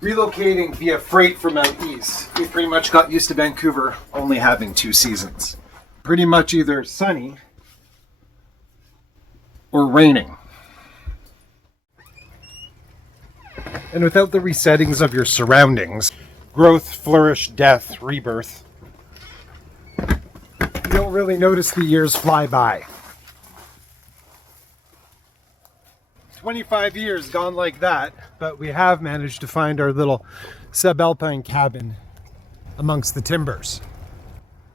Relocating via freight from out east, we pretty much got used to Vancouver only having 2 seasons. Pretty much either sunny or raining. And without the resettings of your surroundings, growth, flourish, death, rebirth, you don't really notice the years fly by. 25 years gone like that, but we have managed to find our little subalpine cabin amongst the timbers.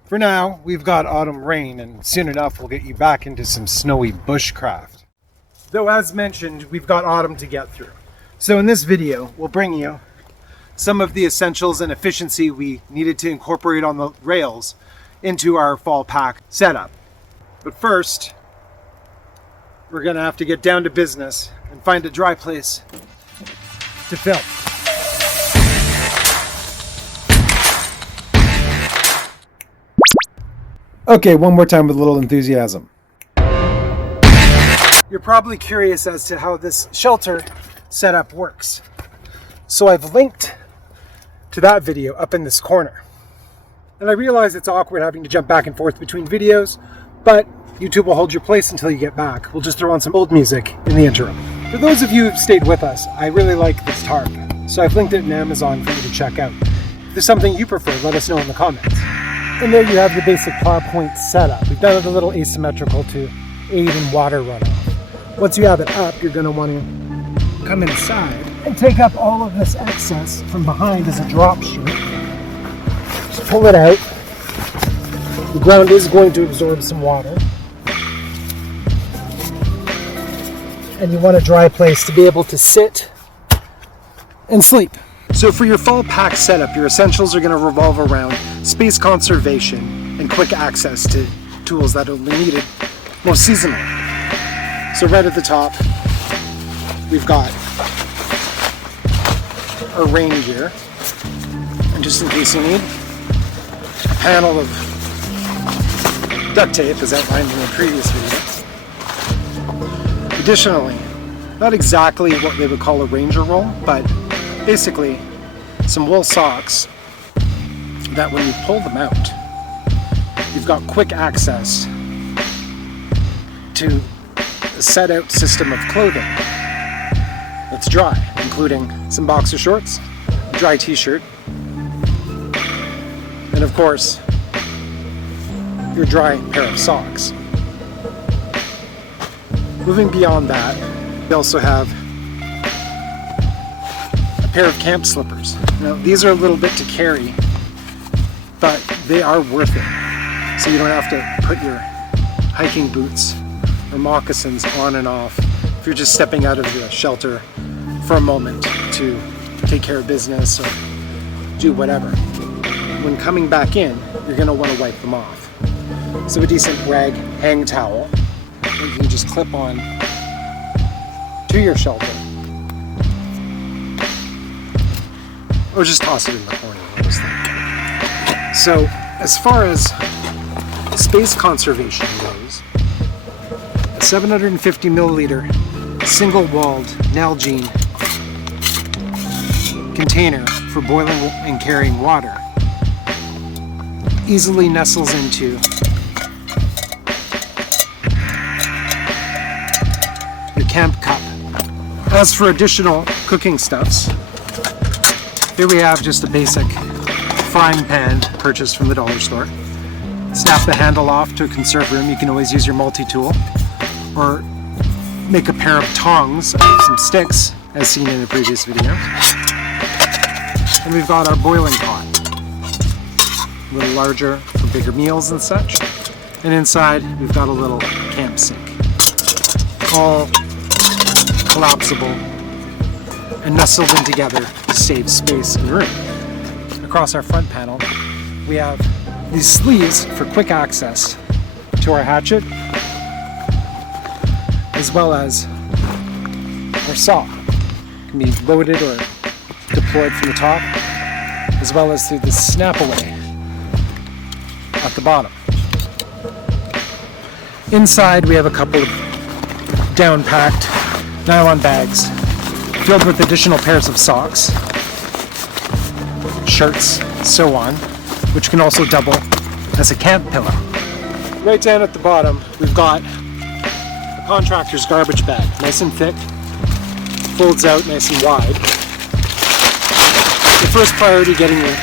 For now, we've got autumn rain, and soon enough we'll get you back into some snowy bushcraft. Though as mentioned, we've got autumn to get through. So in this video, we'll bring you some of the essentials and efficiency we needed to incorporate on the rails into our fall pack setup. But first, we're gonna have to get down to business and find a dry place to film. Okay, one more time with a little enthusiasm. You're probably curious as to how this shelter setup works. So I've linked to that video up in this corner. And I realize it's awkward having to jump back and forth between videos, but YouTube will hold your place until you get back. We'll just throw on some old music in the interim. For those of you who've stayed with us, I really like this tarp, so I've linked it in Amazon for you to check out. If there's something you prefer, let us know in the comments. And there you have the basic plow point setup. We've done it a little asymmetrical to aid in water runoff. Once you have it up, you're going to want to come inside and take up all of this excess from behind as a drop chute. Just pull it out. The ground is going to absorb some water. And you want a dry place to be able to sit and sleep. So for your fall pack setup, your essentials are going to revolve around space conservation and quick access to tools that are only needed most seasonally. So right at the top, we've got our rain gear, and just in case you need, a panel of duct tape as outlined in the previous video. Additionally, not exactly what they would call a ranger roll, but basically some wool socks that when you pull them out, you've got quick access to a set out system of clothing that's dry, including some boxer shorts, a dry t-shirt, and of course, your dry pair of socks. Moving beyond that, we also have a pair of camp slippers. Now, these are a little bit to carry, but they are worth it. So you don't have to put your hiking boots or moccasins on and off if you're just stepping out of the shelter for a moment to take care of business or do whatever. When coming back in, you're going to want to wipe them off. So a decent rag hang towel that you can just clip on to your shelter, or just toss it in the corner, I was thinking. So as far as space conservation goes, a 750 milliliter single-walled Nalgene container for boiling and carrying water easily nestles into your camp cup. As for additional cooking stuffs, here we have just a basic frying pan purchased from the dollar store. Snap the handle off to a conserve room. You can always use your multi-tool, or make a pair of tongs out of some sticks, as seen in the previous video. And we've got our boiling pot, a little larger for bigger meals and such. And inside, we've got a little camp sink, all collapsible and nestled in together to save space and room. Across our front panel, we have these sleeves for quick access to our hatchet, as well as our saw. It can be loaded or deployed from the top, as well as through the snap away at the bottom. Inside, we have a couple of down-packed nylon bags filled with additional pairs of socks, shirts, so on, which can also double as a camp pillow. Right down at the bottom, we've got a contractor's garbage bag, nice and thick, folds out nice and wide. The first priority getting your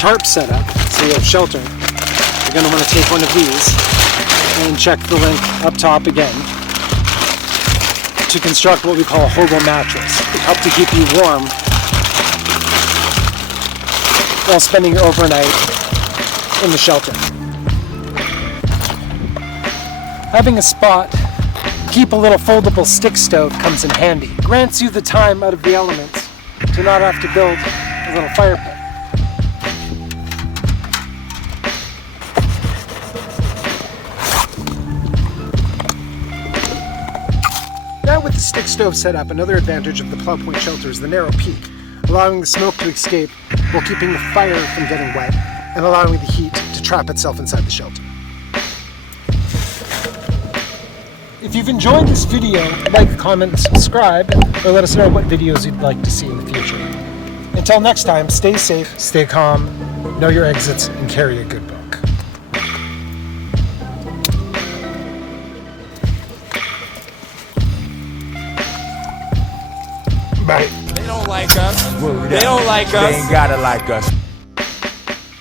tarp set up so you have shelter. You're going to want to take one of these and check the link up top again to construct what we call a hobo mattress. It helps to keep you warm while spending your overnight in the shelter. Having a spot, keep a little foldable stick stove comes in handy. It grants you the time out of the elements to not have to build a little fire pit. Now with the stick stove set up, another advantage of the Plow Point shelter is the narrow peak, allowing the smoke to escape while keeping the fire from getting wet and allowing the heat to trap itself inside the shelter. If you've enjoyed this video, like, comment, and subscribe, or let us know what videos you'd like to see in the future. Until next time, stay safe, stay calm, know your exits, and carry a good book. Bye. They don't like us. They don't like us. They ain't gotta like us.